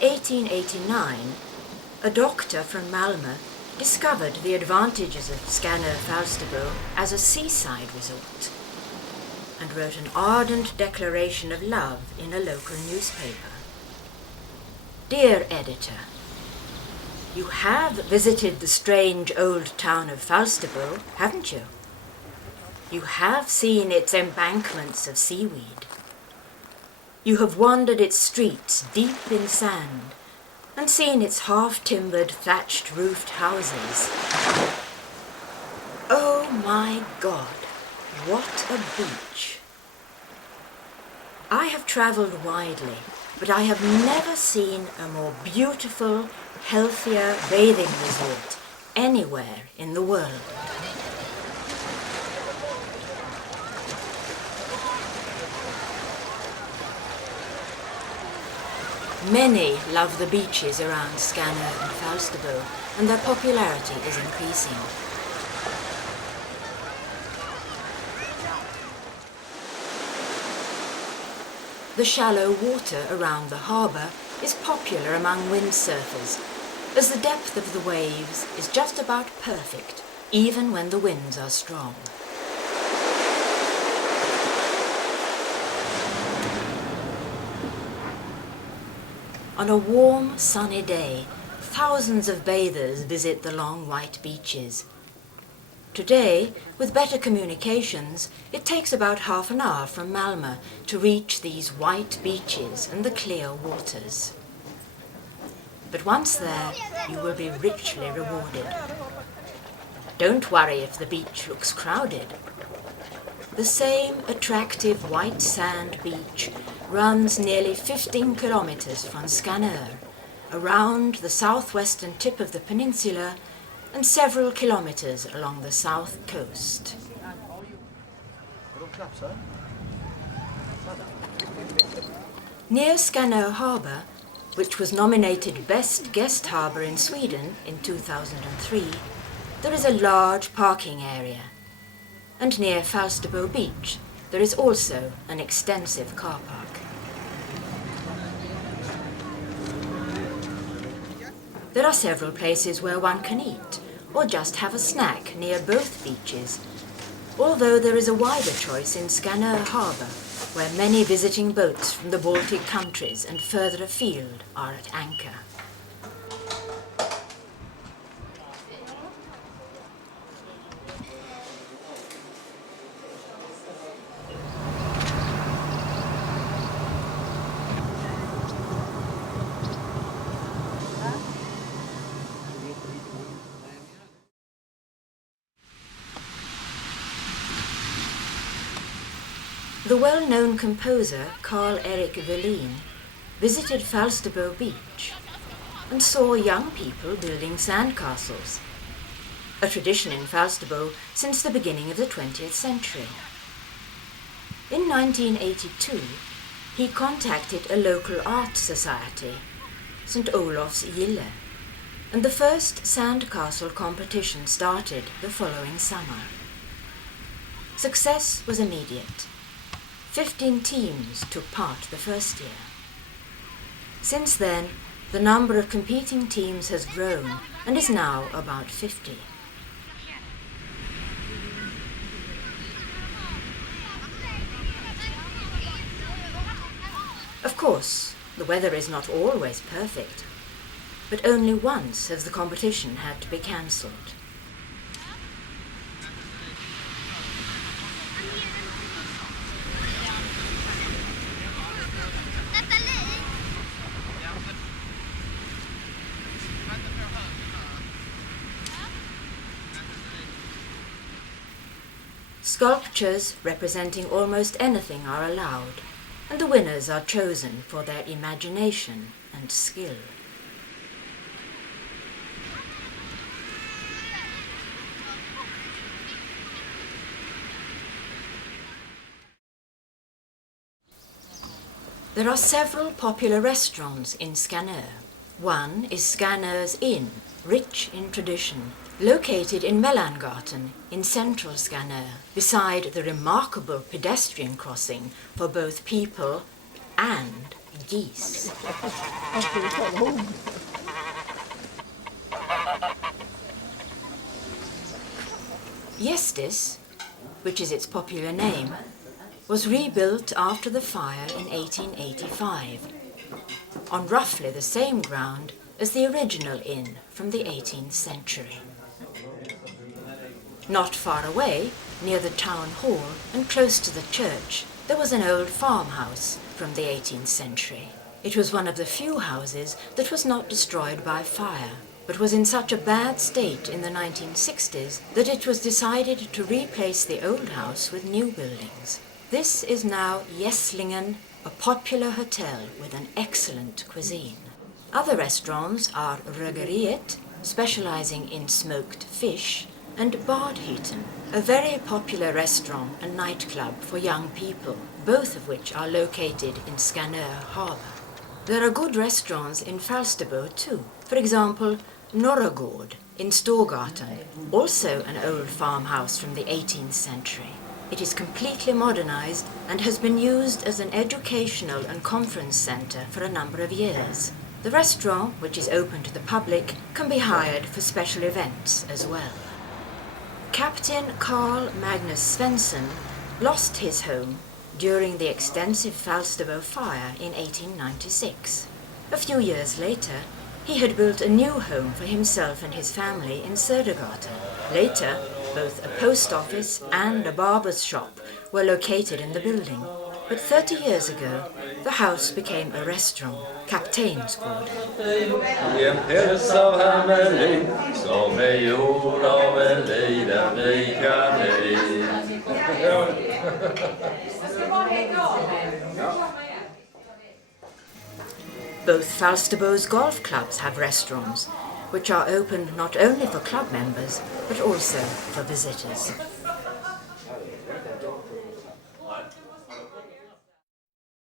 1889, a doctor from Malmö discovered the advantages of Skanör Falsterbo as a seaside resort and wrote an ardent declaration of love in a local newspaper. Dear editor, you have visited the strange old town of Falsterbo, haven't you? You have seen its embankments of seaweed. You have wandered its streets deep in sand and seen its half-timbered, thatched-roofed houses. Oh my God, what a beach! I have travelled widely, but I have never seen a more beautiful, healthier bathing resort anywhere in the world. Many love the beaches around Skanör and Falsterbo, and their popularity is increasing. The shallow water around the harbour is popular among windsurfers, as the depth of the waves is just about perfect, even when the winds are strong. On a warm, sunny day, thousands of bathers visit the long white beaches. Today, with better communications, it takes about half an hour from Malmö to reach these white beaches and the clear waters. But once there, you will be richly rewarded. Don't worry if the beach looks crowded. The same attractive white sand beach runs nearly 15 kilometers from Skanör, around the southwestern tip of the peninsula and several kilometers along the south coast. Near Skanör Harbour, which was nominated Best Guest Harbour in Sweden in 2003, there is a large parking area. And near Falsterbo Beach, there is also an extensive car park. There are several places where one can eat or just have a snack near both beaches, although there is a wider choice in Skanör Harbour, where many visiting boats from the Baltic countries and further afield are at anchor. The well-known composer Carl-Erik Welin visited Falsterbo Beach and saw young people building sandcastles, a tradition in Falsterbo since the beginning of the 20th century. In 1982, he contacted a local art society, St. Olof's Gille, and the first sandcastle competition started the following summer. Success was immediate. 15 teams took part the first year. Since then, the number of competing teams has grown and is now about 50. Of course, the weather is not always perfect, but only once has the competition had to be cancelled. Sculptures representing almost anything are allowed, and the winners are chosen for their imagination and skill. There are several popular restaurants in Skanör. One is Skanör's Inn, rich in tradition, located in Mellangarten in central Skanör, beside the remarkable pedestrian crossing for both people and geese. Yestis, which is its popular name, was rebuilt after the fire in 1885, on roughly the same ground as the original inn from the 18th century. Not far away, near the town hall and close to the church, there was an old farmhouse from the 18th century. It was one of the few houses that was not destroyed by fire, but was in such a bad state in the 1960s that it was decided to replace the old house with new buildings. This is now Jesslingen, a popular hotel with an excellent cuisine. Other restaurants are Rögeriet, specializing in smoked fish, and Badhytten, a very popular restaurant and nightclub for young people, both of which are located in Skanör harbour. There are good restaurants in Falsterbo too, for example Norrgård in Storgatan, also an old farmhouse from the 18th century. It is completely modernized and has been used as an educational and conference center for a number of years. The restaurant, which is open to the public, can be hired for special events as well. Captain Carl Magnus Svensson lost his home during the extensive Falsterbo fire in 1896. A few years later, he had built a new home for himself and his family in Södergatan. Later, both a post office and a barber's shop were located in the building. But 30 years ago, the house became a restaurant, Kapteinsgården. Both Falsterbo's golf clubs have restaurants, which are open not only for club members, but also for visitors.